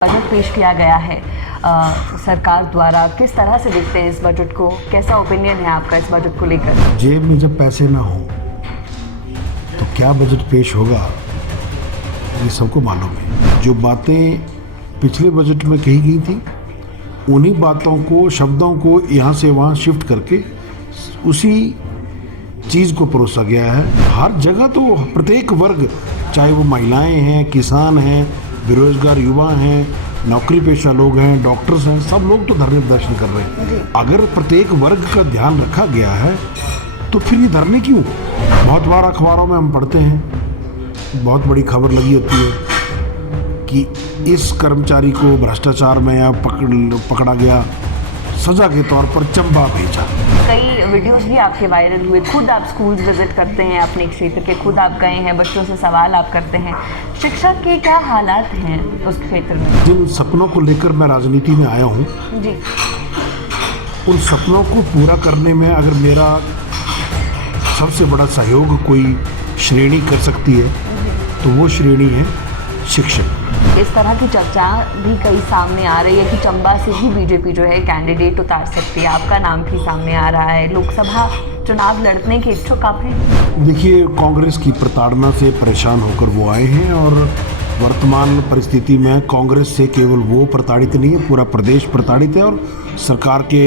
Budget पेश किया गया है सरकार द्वारा। किस तरह से देखते हैं इस बजट को, कैसा ओपिनियन है आपका इस बजट को लेकर? जेब में जब पैसे ना हो तो क्या बजट पेश होगा ये सबको मालूम है। जो बातें पिछले बजट में कही गई थी उन्हीं बातों को, शब्दों को यहाँ से वहाँ शिफ्ट करके उसी चीज़ को परोसा गया है। हर जगह तो प्रत्येक वर्ग, चाहे वो महिलाएं हैं, किसान हैं, बेरोजगार युवा हैं, नौकरी पेशा लोग हैं, डॉक्टर्स हैं, सब लोग तो धरने प्रदर्शन कर रहे हैं। अगर प्रत्येक वर्ग का ध्यान रखा गया है तो फिर ये धरने क्यों? बहुत बार अखबारों में हम पढ़ते हैं, बहुत बड़ी खबर लगी होती है कि इस कर्मचारी को भ्रष्टाचार में या पकड़ा गया, सजा के तौर पर चंबा भेजा। कई वीडियोस भी आपके वायरल हुए, खुद आप स्कूल्स विजिट करते हैं अपने क्षेत्र के, खुद आप गए हैं, बच्चों से सवाल आप करते हैं। शिक्षा के क्या हालात हैं उस क्षेत्र में? जिन सपनों को लेकर मैं राजनीति में आया हूँ जी, उन सपनों को पूरा करने में अगर मेरा सबसे बड़ा सहयोग कोई श्रेणी कर सकती है तो वो श्रेणी है शिक्षक। इस तरह की चर्चा भी कई सामने आ रही है कि चंबा से ही बीजेपी जो है कैंडिडेट उतार सकती है। आपका नाम भी सामने आ रहा है, लोकसभा चुनाव लड़ने के इच्छुक आप हैं? देखिए, कांग्रेस की प्रताड़ना से परेशान होकर वो आए हैं और वर्तमान परिस्थिति में कांग्रेस से केवल वो प्रताड़ित नहीं है, पूरा प्रदेश प्रताड़ित है और सरकार के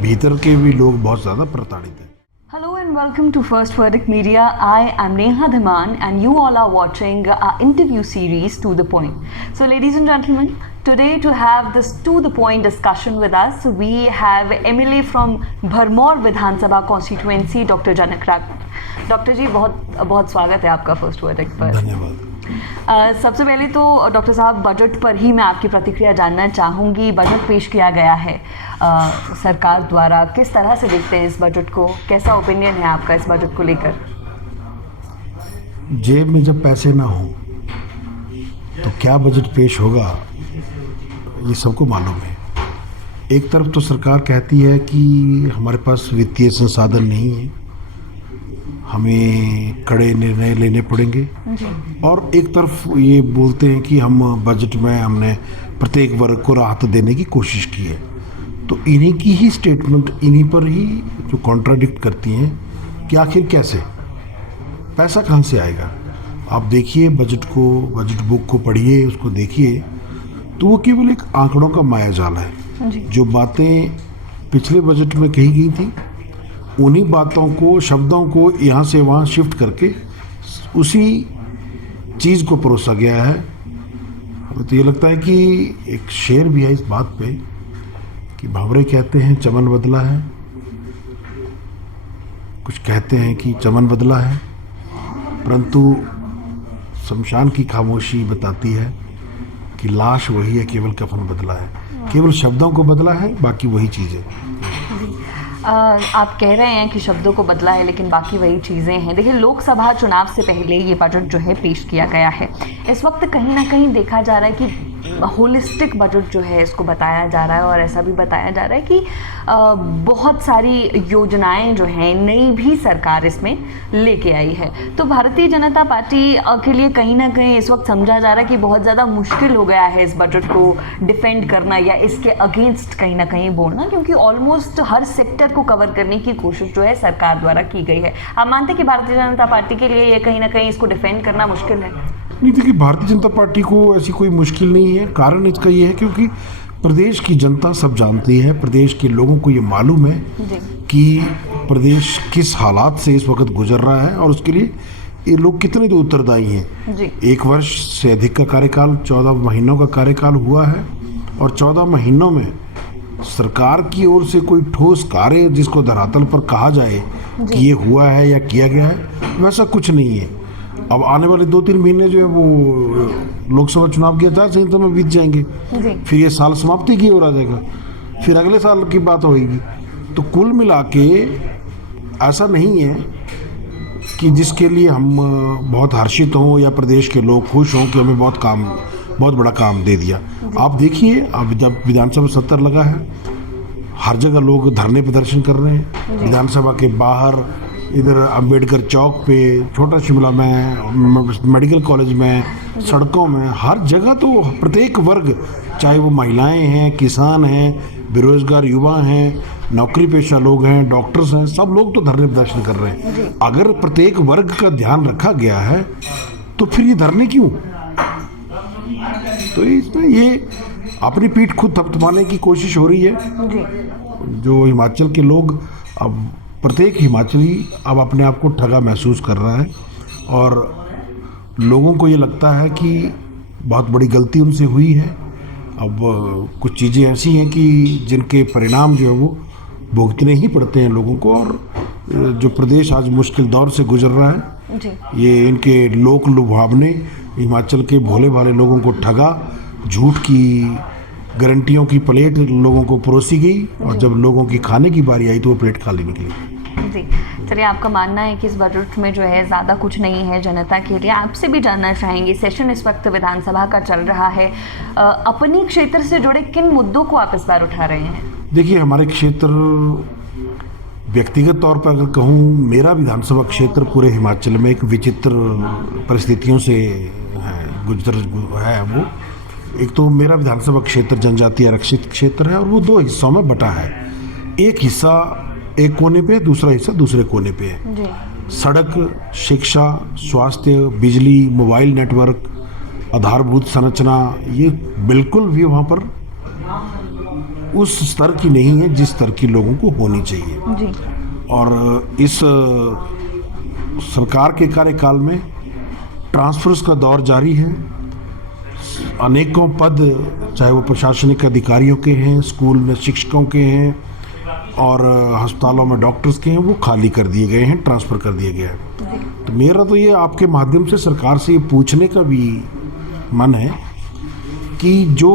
भीतर के भी लोग बहुत ज़्यादा प्रताड़ित हैं। Hello and welcome to First Verdict Media. I am Neha Dhiman and you all are watching our interview series To The Point. So ladies and gentlemen, today to have this To The Point discussion with us, we have MLA from Bharmor Vidhan Sabha constituency, Dr. Janak Rathod. Doctor ji, बहुत बहुत स्वागत है आपका first verdict पर। धन्यवाद। सबसे पहले तो डॉक्टर साहब, बजट पर ही मैं आपकी प्रतिक्रिया जानना चाहूँगी। बजट पेश किया गया है सरकार द्वारा, किस तरह से देखते हैं इस बजट को, कैसा ओपिनियन है आपका इस बजट को लेकर? जेब में जब पैसे ना हो तो क्या बजट पेश होगा ये सबको मालूम है। एक तरफ तो सरकार कहती है कि हमारे पास वित्तीय संसाधन नहीं है, हमें कड़े निर्णय लेने पड़ेंगे जी। और एक तरफ ये बोलते हैं कि हम बजट में हमने प्रत्येक वर्ग को राहत देने की कोशिश की है। तो इन्हीं की ही स्टेटमेंट इन्हीं पर ही जो कॉन्ट्राडिक्ट करती हैं कि आखिर कैसे, पैसा कहाँ से आएगा। आप देखिए बजट को, बजट बुक को पढ़िए, उसको देखिए तो वो केवल एक आंकड़ों का मायाजाल है। जी। जो बातें पिछले बजट में कही गई थी उन्हीं बातों को, शब्दों को यहाँ से वहाँ शिफ्ट करके उसी चीज़ को परोसा गया है। हमें तो ये लगता है कि एक शेर भी है इस बात पे कि भंवरे कहते हैं चमन बदला है, कुछ कहते हैं कि चमन बदला है, परंतु शमशान की खामोशी बताती है कि लाश वही है, केवल कफन बदला है। केवल शब्दों को बदला है, बाकी वही चीज़ें। आप कह रहे हैं कि शब्दों को बदला है लेकिन बाकी वही चीज़ें हैं। देखिए, लोकसभा चुनाव से पहले ये बजट जो है पेश किया गया है। इस वक्त कहीं ना कहीं देखा जा रहा है कि होलिस्टिक बजट जो है इसको बताया जा रहा है और ऐसा भी बताया जा रहा है कि बहुत सारी योजनाएं जो हैं नई भी सरकार इसमें लेके आई है। तो भारतीय जनता पार्टी के लिए कहीं ना कहीं इस वक्त समझा जा रहा है कि बहुत ज़्यादा मुश्किल हो गया है इस बजट को डिफेंड करना या इसके अगेंस्ट कहीं ना कहीं बोलना, क्योंकि ऑलमोस्ट हर सेक्टर को कवर करने की कोशिश जो है सरकार द्वारा की गई है। आप मानते हैं कि भारतीय जनता पार्टी के लिए ये कहीं ना कहीं इसको डिफेंड करना मुश्किल है? नहीं, देखिए, भारतीय जनता पार्टी को ऐसी कोई मुश्किल नहीं है। कारण इसका ये है क्योंकि प्रदेश की जनता सब जानती है, प्रदेश के लोगों को ये मालूम है कि प्रदेश किस हालात से इस वक्त गुजर रहा है और उसके लिए ये लोग कितने तो उत्तरदायी हैं। जी। 1 वर्ष से अधिक का कार्यकाल, 14 महीनों का कार्यकाल हुआ है और 14 महीनों में सरकार की ओर से कोई ठोस कार्य जिसको धरातल पर कहा जाए कि ये हुआ है या किया गया है, वैसा कुछ नहीं है। अब आने वाले 2-3 महीने जो है वो लोकसभा चुनाव की आचार संहिता में बीत जाएंगे, फिर ये साल समाप्ति की ओर आ जाएगा, फिर अगले साल की बात होगी। तो कुल मिला के ऐसा नहीं है कि जिसके लिए हम बहुत हर्षित हों या प्रदेश के लोग खुश हों कि हमें बहुत बड़ा काम दे दिया। आप देखिए, अब जब विधानसभा सत्र लगा है, हर जगह लोग धरने प्रदर्शन कर रहे हैं। विधानसभा के बाहर, इधर अंबेडकर चौक पे, छोटा शिमला में, मेडिकल कॉलेज में, सड़कों में, हर जगह तो प्रत्येक वर्ग, चाहे वो महिलाएं हैं, किसान हैं, बेरोजगार युवा हैं, नौकरी पेशा लोग हैं, डॉक्टर्स हैं, सब लोग तो धरने प्रदर्शन कर रहे हैं। अगर प्रत्येक वर्ग का ध्यान रखा गया है तो फिर ये धरने क्यों? तो इसमें ये अपनी पीठ खुद थपथपाने की कोशिश हो रही है। जी जो हिमाचल के लोग, अब प्रत्येक हिमाचली अब अपने आप को ठगा महसूस कर रहा है और लोगों को ये लगता है कि बहुत बड़ी गलती उनसे हुई है। अब कुछ चीज़ें ऐसी हैं कि जिनके परिणाम जो है वो भुगतने ही पड़ते हैं लोगों को, और जो प्रदेश आज मुश्किल दौर से गुजर रहा है, जी ये इनके लोक लुभावने हिमाचल के भोले भाले लोगों को ठगा, झूठ की गारंटियों की प्लेट लोगों को परोसी गई, और जब लोगों की खाने की बारी आई तो वो प्लेट खाली निकली। जी चलिए, आपका मानना है कि इस बजट में जो है ज़्यादा कुछ नहीं है जनता के लिए। आपसे भी जानना चाहेंगे, सेशन इस वक्त विधानसभा का चल रहा है, अपनी क्षेत्र से जुड़े किन मुद्दों को आप इस बार उठा रहे हैं? देखिए, हमारे क्षेत्र, व्यक्तिगत तौर पर अगर कहूँ, मेरा विधानसभा क्षेत्र पूरे हिमाचल में एक विचित्र परिस्थितियों से गुजर है। वो एक तो मेरा विधानसभा क्षेत्र जनजातीय आरक्षित क्षेत्र है और वो दो हिस्सों में बटा है। एक हिस्सा एक कोने पे, दूसरा हिस्सा दूसरे कोने पे है। जी सड़क, शिक्षा, स्वास्थ्य, बिजली, मोबाइल नेटवर्क, आधारभूत संरचना, ये बिल्कुल भी वहाँ पर उस स्तर की नहीं है जिस स्तर की लोगों को होनी चाहिए। जी और इस सरकार के कार्यकाल में ट्रांसफर्स का दौर जारी है। अनेकों पद, चाहे वो प्रशासनिक अधिकारियों के हैं, स्कूल में शिक्षकों के हैं और अस्पतालों में डॉक्टर्स के हैं, वो खाली कर दिए गए हैं, ट्रांसफ़र कर दिए गए हैं। तो मेरा तो ये आपके माध्यम से सरकार से ये पूछने का भी मन है कि जो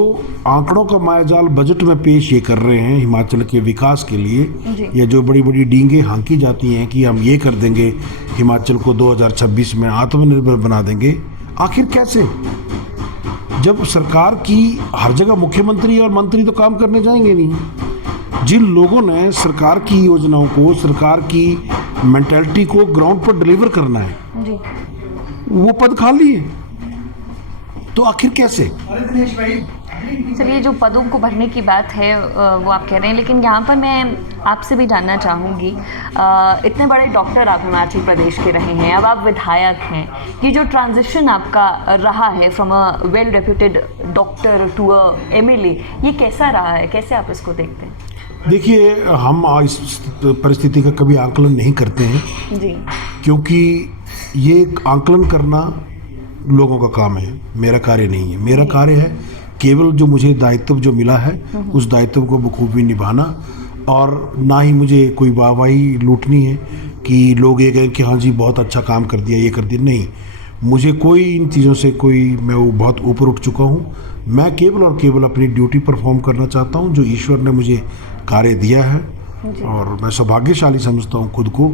आंकड़ों का मायाजाल बजट में पेश ये कर रहे हैं हिमाचल के विकास के लिए, या जो बड़ी बड़ी डींगे हाँकी जाती हैं कि हम ये कर देंगे, हिमाचल को 2026 में आत्मनिर्भर बना देंगे, आखिर कैसे? जब सरकार की हर जगह मुख्यमंत्री और मंत्री तो काम करने जाएंगे नहीं। जिन लोगों ने सरकार की योजनाओं को, सरकार की मेंटालिटी को ग्राउंड पर डिलीवर करना है, जी वो पद खाली है, तो आखिर कैसे? चलिए, जो पदों को भरने की बात है वो आप कह रहे हैं, लेकिन यहाँ पर मैं आपसे भी जानना चाहूँगी, इतने बड़े डॉक्टर आप हिमाचल प्रदेश के रहे हैं, अब आप विधायक हैं, ये जो ट्रांजिशन आपका रहा है from a well reputed doctor to a MLA, ये कैसा रहा है? कैसे आप इसको देखते हैं? देखिए, हम इस परिस्थिति का कभी आकलन नहीं करते हैं जी क्योंकि ये आकलन करना लोगों का काम है, मेरा कार्य नहीं है। मेरा कार्य है केवल जो मुझे दायित्व जो मिला है उस दायित्व को बखूबी निभाना, और ना ही मुझे कोई वाहवाही लूटनी है कि लोग ये कहें कि हाँ जी बहुत अच्छा काम कर दिया, ये कर दिया। नहीं, मुझे कोई इन चीज़ों से मैं वो बहुत ऊपर उठ चुका हूँ। मैं केवल और केवल अपनी ड्यूटी परफॉर्म करना चाहता हूँ जो ईश्वर ने मुझे कार्य दिया है, और मैं सौभाग्यशाली समझता हूँ खुद को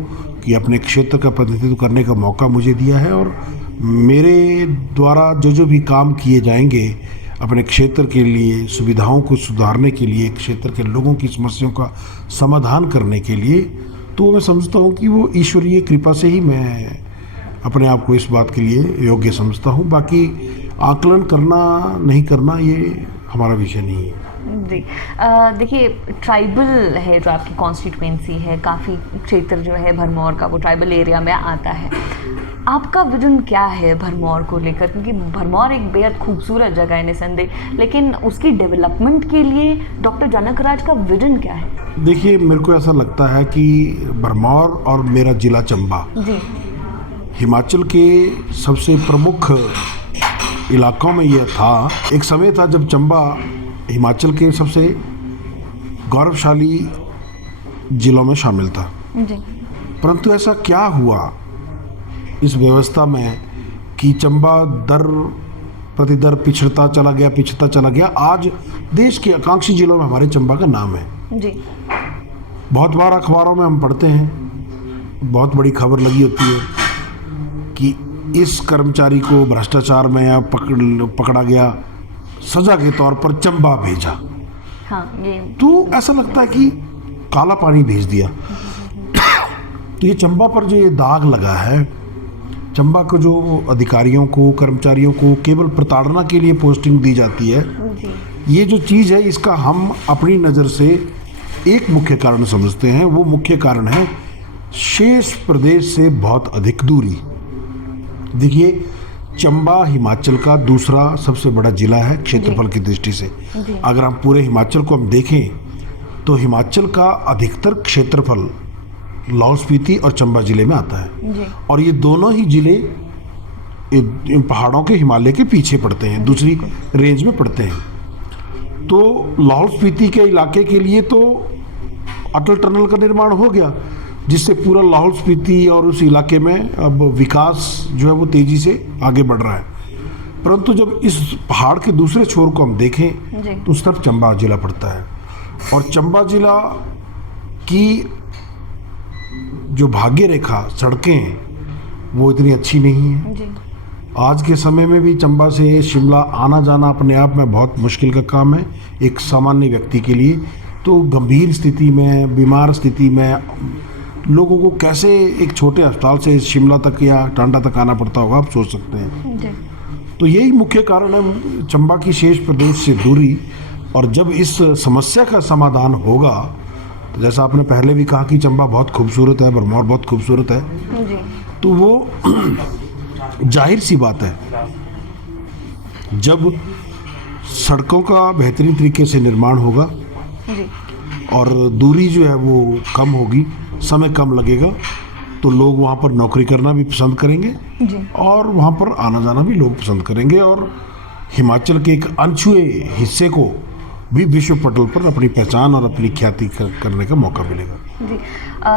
कि अपने क्षेत्र का प्रतिनिधित्व करने का मौका मुझे दिया है, और मेरे द्वारा जो भी काम किए जाएंगे अपने क्षेत्र के लिए, सुविधाओं को सुधारने के लिए, क्षेत्र के लोगों की समस्याओं का समाधान करने के लिए, तो मैं समझता हूँ कि वो ईश्वरीय कृपा से ही मैं अपने आप को इस बात के लिए योग्य समझता हूँ। बाकी आकलन करना नहीं करना ये हमारा विषय नहीं है। जी देखिए, ट्राइबल है जो आपकी कॉन्स्टिट्यूएंसी है, काफ़ी क्षेत्र जो है भरमौर का वो ट्राइबल एरिया में आता है। आपका विजन क्या है भरमौर को लेकर? क्योंकि भरमौर एक बेहद खूबसूरत जगह है निसंदेह, लेकिन उसकी डेवलपमेंट के लिए डॉक्टर जनकराज का विजन क्या है? देखिए, मेरे को ऐसा लगता है कि भरमौर और मेरा जिला चंबा जी हिमाचल के सबसे प्रमुख इलाकों में ये था। एक समय था जब चंबा हिमाचल के सबसे गौरवशाली जिलों में शामिल था, जी परंतु ऐसा क्या हुआ इस व्यवस्था में कि चंबा दर प्रतिदर पिछड़ता चला गया। आज देश के आकांक्षी जिलों में हमारे चंबा का नाम है। जी बहुत बार अखबारों में हम पढ़ते हैं, बहुत बड़ी खबर लगी होती है कि इस कर्मचारी को भ्रष्टाचार में या पकड़ा गया, सजा के तौर पर चंबा भेजा। हाँ, ये तो ऐसा लगता है कि काला पानी भेज दिया। तो ये चंबा पर जो ये दाग लगा है, चंबा को जो अधिकारियों को, कर्मचारियों को केवल प्रताड़ना के लिए पोस्टिंग दी जाती है, जी ये जो चीज़ है इसका हम अपनी नज़र से एक मुख्य कारण समझते हैं। वो मुख्य कारण है शेष प्रदेश से बहुत अधिक दूरी। देखिए, चंबा हिमाचल का दूसरा सबसे बड़ा जिला है क्षेत्रफल की दृष्टि से। जी। अगर हम पूरे हिमाचल को हम देखें तो हिमाचल का अधिकतर क्षेत्रफल लाहौल स्पीति और चंबा जिले में आता है, जी और ये दोनों ही जिले इन पहाड़ों के, हिमालय के पीछे पड़ते हैं, दूसरी रेंज में पड़ते हैं। तो लाहौल स्पीति के इलाके के लिए तो अटल टनल का निर्माण हो गया, जिससे पूरा लाहौल स्पीति और उस इलाके में अब विकास जो है वो तेज़ी से आगे बढ़ रहा है। परंतु जब इस पहाड़ के दूसरे छोर को हम देखें जी तो उस तरफ चंबा जिला पड़ता है, और चंबा जिला की जो भाग्य रेखा सड़कें हैं वो इतनी अच्छी नहीं है। जी आज के समय में भी चंबा से शिमला आना जाना अपने आप में बहुत मुश्किल का काम है एक सामान्य व्यक्ति के लिए। तो गंभीर स्थिति में, बीमार स्थिति में लोगों को कैसे एक छोटे अस्पताल से शिमला तक या टांडा तक आना पड़ता होगा, आप सोच सकते हैं। जी तो यही मुख्य कारण है चंबा की शेष प्रदेश से दूरी। और जब इस समस्या का समाधान होगा, तो जैसा आपने पहले भी कहा कि चंबा बहुत खूबसूरत है, भरमौर बहुत खूबसूरत है, जी तो वो जाहिर सी बात है, जब सड़कों का बेहतरीन तरीके से निर्माण होगा जी और दूरी जो है वो कम होगी, समय कम लगेगा, तो लोग वहाँ पर नौकरी करना भी पसंद करेंगे जी और वहाँ पर आना जाना भी लोग पसंद करेंगे, और हिमाचल के एक अनछुए हिस्से को भी विश्व पटल पर अपनी पहचान और अपनी ख्याति करने का मौका मिलेगा। जी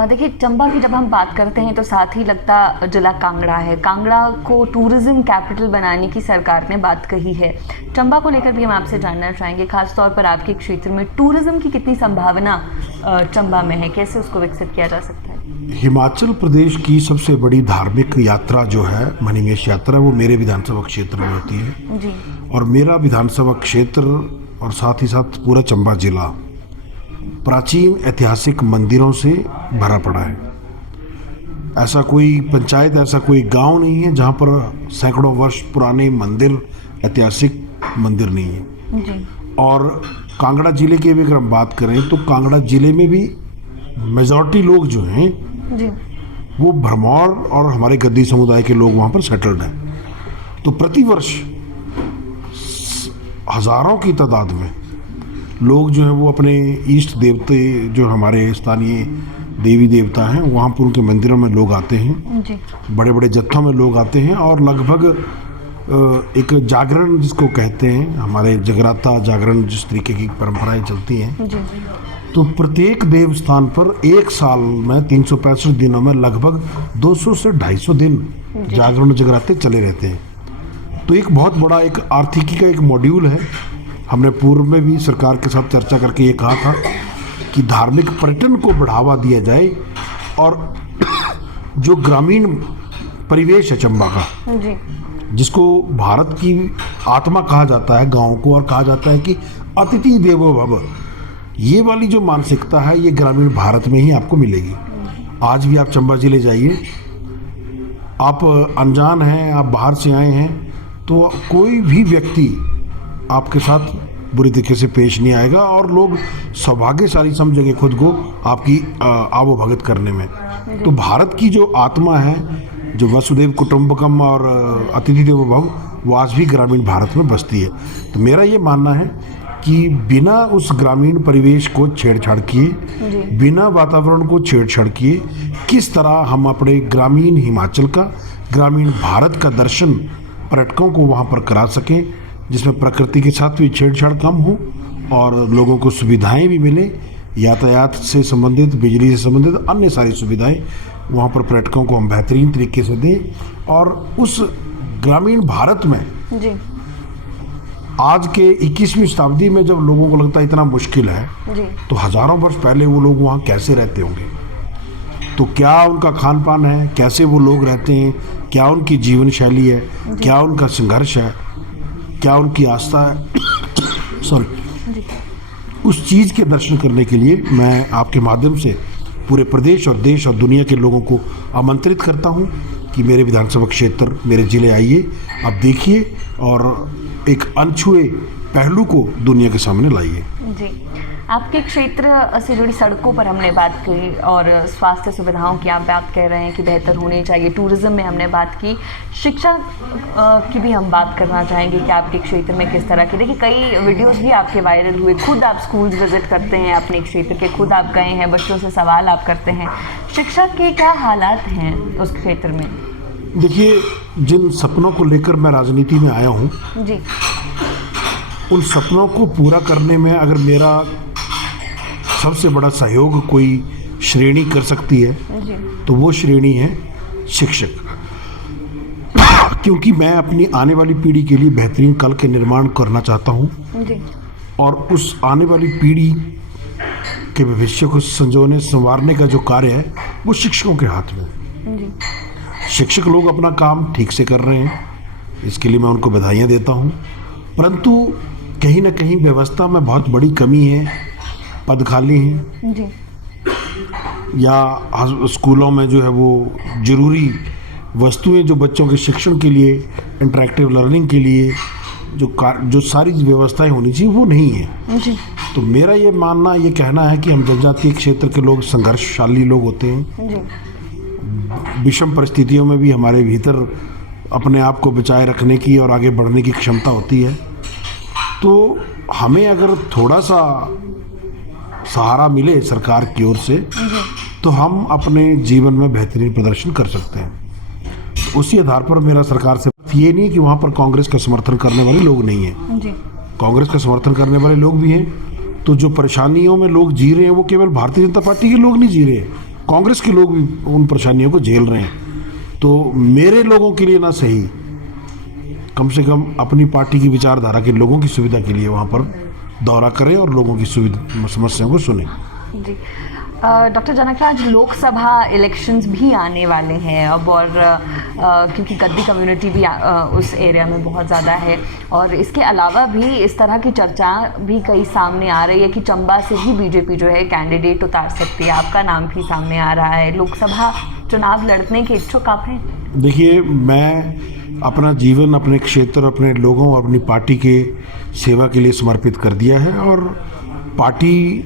देखिए, चंबा की जब हम बात करते हैं तो साथ ही लगता जिला कांगड़ा है। कांगड़ा को टूरिज्म कैपिटल बनाने की सरकार ने बात कही है। चंबा को लेकर भी हम आपसे जानना चाहेंगे, खासतौर पर आपके क्षेत्र में टूरिज्म की कितनी संभावना चंबा में है, कैसे उसको विकसित किया जा सकता है? हिमाचल प्रदेश की सबसे बड़ी धार्मिक यात्रा जो है मणिमहेश यात्रा, वो मेरे विधानसभा क्षेत्र में होती है। जी और मेरा विधानसभा क्षेत्र और साथ ही साथ पूरा चंबा जिला प्राचीन ऐतिहासिक मंदिरों से भरा पड़ा है। ऐसा कोई पंचायत, ऐसा कोई गांव नहीं है जहां पर सैकड़ों वर्ष पुराने मंदिर, ऐतिहासिक मंदिर नहीं है। जी और कांगड़ा जिले की भी अगर हम बात करें तो कांगड़ा जिले में भी मेजॉरिटी लोग जो हैं जी वो भरमौर और हमारे गद्दी समुदाय के लोग वहाँ पर सेटल्ड हैं। तो प्रतिवर्ष हजारों की तादाद में लोग जो हैं वो अपने इष्ट देवते, जो हमारे स्थानीय देवी देवता हैं, वहाँ पर उनके मंदिरों में लोग आते हैं, जी बड़े बड़े जत्थों में लोग आते हैं, और लगभग एक जागरण जिसको कहते हैं, हमारे जगराता जागरण जिस तरीके की परंपराएं चलती हैं, जी तो प्रत्येक देव स्थान पर एक साल में 365 दिनों में लगभग 200 से 250 दिन जागरण जगराते चले रहते हैं। तो एक बहुत बड़ा एक आर्थिकी का एक मॉड्यूल है। हमने पूर्व में भी सरकार के साथ चर्चा करके ये कहा था कि धार्मिक पर्यटन को बढ़ावा दिया जाए, और जो ग्रामीण परिवेश है चंबा का, जी जिसको भारत की आत्मा कहा जाता है गाँव को, और कहा जाता है कि अतिथि देवो भव, ये वाली जो मानसिकता है ये ग्रामीण भारत में ही आपको मिलेगी। आज भी आप चंबा जिले जाइए, आप अनजान हैं, आप बाहर से आए हैं, तो कोई भी व्यक्ति आपके साथ बुरी तरीके से पेश नहीं आएगा, और लोग सौभाग्यशाली समझेंगे खुद को आपकी आवभगत करने में। तो भारत की जो आत्मा है, जो वसुदेव कुटुंबकम और अतिथि देवो भव, वो आज भी ग्रामीण भारत में बसती है। तो मेरा ये मानना है कि बिना उस ग्रामीण परिवेश को छेड़छाड़ किए, बिना वातावरण को छेड़छाड़ किए, किस तरह हम अपने ग्रामीण हिमाचल का, ग्रामीण भारत का दर्शन पर्यटकों को वहाँ पर करा सकें, जिसमें प्रकृति के साथ भी छेड़छाड़ कम हो और लोगों को सुविधाएं भी मिले, यातायात से संबंधित, बिजली से संबंधित अन्य सारी सुविधाएं वहाँ पर पर्यटकों को हम बेहतरीन तरीके से दें। और उस ग्रामीण भारत में जी आज के 21वीं शताब्दी में जब लोगों को लगता है इतना मुश्किल है, जी तो हजारों वर्ष पहले वो लोग वहाँ कैसे रहते होंगे, तो क्या उनका खान पान है, कैसे वो लोग रहते हैं, क्या उनकी जीवन शैली है, क्या उनका संघर्ष है, क्या उनकी आस्था है सॉरी, उस चीज़ के दर्शन करने के लिए मैं आपके माध्यम से पूरे प्रदेश और देश और दुनिया के लोगों को आमंत्रित करता हूँ कि मेरे विधानसभा क्षेत्र, मेरे ज़िले आइए, आप देखिए और एक अनछुए पहलू को दुनिया के सामने लाइए। जी, आपके क्षेत्र से जुड़ी सड़कों पर हमने बात की और स्वास्थ्य सुविधाओं की आप बात कह रहे हैं कि बेहतर होनी चाहिए। टूरिज़्म में हमने बात की, शिक्षा की भी हम बात करना चाहेंगे कि आपके क्षेत्र में किस तरह की। देखिए, कई वीडियोस भी आपके वायरल हुए, खुद आप स्कूल विजिट करते हैं अपने क्षेत्र के, खुद आप गए हैं, बच्चों से सवाल आप करते हैं। शिक्षा के क्या हालात हैं उस क्षेत्र में? देखिए, जिन सपनों को लेकर मैं राजनीति में आया हूँ, जी उन सपनों को पूरा करने में अगर मेरा सबसे बड़ा सहयोग कोई श्रेणी कर सकती है जी तो वो श्रेणी है शिक्षक। क्योंकि मैं अपनी आने वाली पीढ़ी के लिए बेहतरीन कल के निर्माण करना चाहता हूँ जी और उस आने वाली पीढ़ी के भविष्य को संजोने संवारने का जो कार्य है वो शिक्षकों के हाथ में है। जी शिक्षक लोग अपना काम ठीक से कर रहे हैं, इसके लिए मैं उनको बधाइयाँ देता हूँ। परंतु कहीं ना कहीं व्यवस्था में बहुत बड़ी कमी है, पद खाली हैं जी या स्कूलों में जो है वो ज़रूरी वस्तुएं जो बच्चों के शिक्षण के लिए, इंटरेक्टिव लर्निंग के लिए जो सारी व्यवस्थाएं होनी चाहिए वो नहीं है। जी तो मेरा ये मानना, ये कहना है कि हम जनजातीय क्षेत्र के लोग संघर्षशाली लोग होते हैं। जी विषम परिस्थितियों में भी हमारे भीतर अपने आप को बचाए रखने की और आगे बढ़ने की क्षमता होती है। तो हमें अगर थोड़ा सा सहारा मिले सरकार की ओर से तो हम अपने जीवन में बेहतरीन प्रदर्शन कर सकते हैं। उसी आधार पर मेरा सरकार से ये नहीं कि वहाँ पर कांग्रेस का समर्थन करने वाले लोग नहीं हैं। जी कांग्रेस का समर्थन करने वाले लोग भी हैं। तो जो परेशानियों में लोग जी रहे हैं वो केवल भारतीय जनता पार्टी के लोग नहीं जी रहे हैं, कांग्रेस के लोग भी उन परेशानियों को झेल रहे हैं। तो मेरे लोगों के लिए ना सही, कम से कम अपनी पार्टी की विचारधारा के लोगों की सुविधा के लिए वहाँ पर दौरा करें और लोगों की समस्याओं को सुने। जी डॉक्टर जनकराज, लोकसभा इलेक्शंस भी आने वाले हैं अब और क्योंकि गद्दी कम्युनिटी भी उस एरिया में बहुत ज़्यादा है और इसके अलावा भी इस तरह की चर्चा भी कई सामने आ रही है कि चंबा से ही बीजेपी जो है कैंडिडेट उतार सकती है। आपका नाम भी सामने आ रहा है, लोकसभा चुनाव लड़ने के इच्छुक आप हैं? देखिए, मैं अपना जीवन अपने क्षेत्र, अपने लोगों और अपनी पार्टी के सेवा के लिए समर्पित कर दिया है और पार्टी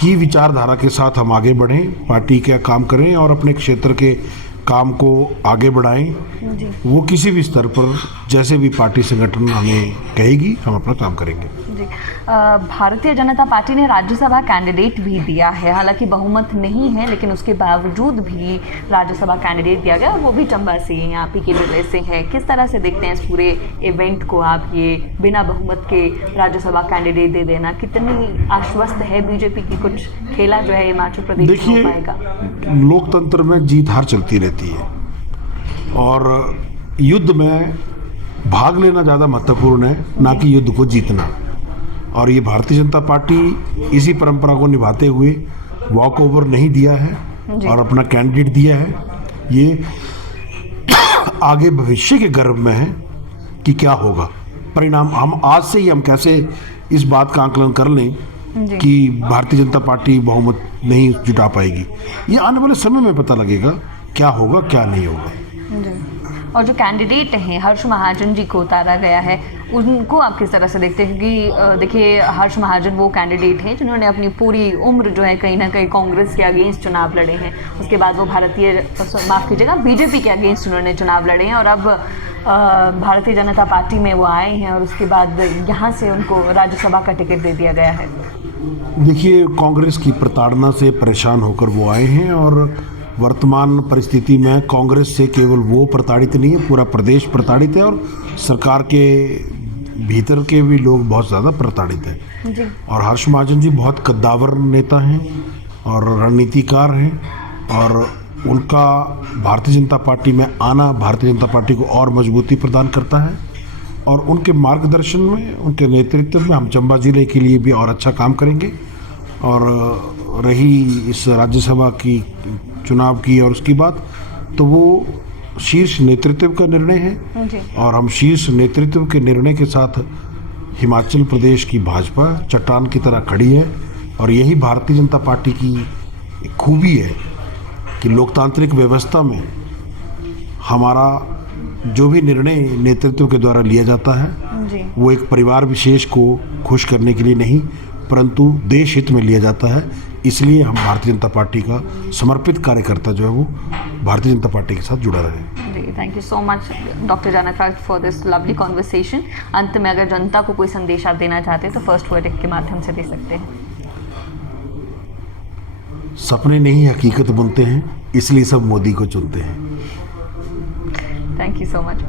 की विचारधारा के साथ हम आगे बढ़ें, पार्टी का काम करें और अपने क्षेत्र के काम को आगे बढ़ाएं। जी वो किसी भी स्तर पर जैसे भी पार्टी संगठन हमें कहेगी हम अपना काम करेंगे। जी भारतीय जनता पार्टी ने राज्यसभा कैंडिडेट भी दिया है, हालांकि बहुमत नहीं है लेकिन उसके बावजूद भी राज्यसभा कैंडिडेट दिया गया और वो भी चंबा से, यहाँ पे के जिले से है। किस तरह से देखते हैं इस पूरे इवेंट को आप, ये बिना बहुमत के राज्यसभा कैंडिडेट दे देना? कितनी आश्वस्त है बीजेपी की कुछ खेला जो है हिमाचल प्रदेश में हो पाएगा? लोकतंत्र में जीत हार चलती रहती है और युद्ध में भाग लेना ज़्यादा महत्वपूर्ण है, ना कि युद्ध को जीतना। और ये भारतीय जनता पार्टी इसी परंपरा को निभाते हुए वॉक ओवर नहीं दिया है और अपना कैंडिडेट दिया है। ये आगे भविष्य के गर्भ में है कि क्या होगा परिणाम। हम आज से ही हम कैसे इस बात का आकलन कर लें कि भारतीय जनता पार्टी बहुमत नहीं जुटा पाएगी, ये आने वाले समय में पता लगेगा क्या होगा क्या नहीं होगा। और जो कैंडिडेट हैं, हर्ष महाजन जी को उतारा गया है, उनको आप किस तरह से देखते हैं? क्योंकि देखिए, हर्ष महाजन वो कैंडिडेट हैं जिन्होंने अपनी पूरी उम्र जो है कहीं ना कहीं कांग्रेस के अगेंस्ट चुनाव लड़े हैं, उसके बाद वो माफ़ कीजिएगा बीजेपी के अगेंस्ट उन्होंने चुनाव लड़े हैं और अब भारतीय जनता पार्टी में वो आए हैं और उसके बाद यहाँ से उनको राज्यसभा का टिकट दे दिया गया है। देखिए, कांग्रेस की प्रताड़ना से परेशान होकर वो आए हैं और वर्तमान परिस्थिति में कांग्रेस से केवल वो प्रताड़ित नहीं है, पूरा प्रदेश प्रताड़ित है और सरकार के भीतर के भी लोग बहुत ज़्यादा प्रताड़ित हैं। जी। और हर्ष महाजन जी बहुत कद्दावर नेता हैं और रणनीतिकार हैं और उनका भारतीय जनता पार्टी में आना भारतीय जनता पार्टी को और मजबूती प्रदान करता है और उनके मार्गदर्शन में, उनके नेतृत्व में हम चंबा जिले के लिए भी और अच्छा काम करेंगे। और रही इस राज्यसभा की चुनाव की और उसकी बात, तो वो शीर्ष नेतृत्व का निर्णय है जी। और हम शीर्ष नेतृत्व के निर्णय के साथ हिमाचल प्रदेश की भाजपा चट्टान की तरह खड़ी है और यही भारतीय जनता पार्टी की खूबी है कि लोकतांत्रिक व्यवस्था में हमारा जो भी निर्णय नेतृत्व के द्वारा लिया जाता है जी वो एक परिवार विशेष को खुश करने के लिए नहीं, परंतु देश हित में लिया जाता है। इसलिए हम भारतीय जनता पार्टी का समर्पित कार्यकर्ता जो है वो भारतीय जनता पार्टी के साथ जुड़ा रहे। Ji thank you so much doctor Janakraj for this lovely conversation. अंत में अगर जनता को कोई संदेश आप देना चाहते हैं तो फर्स्ट वर्डिक्ट के माध्यम से दे सकते हैं। सपने नहीं हकीकत बुनते हैं, इसलिए सब मोदी को चुनते हैं। Thank you so much.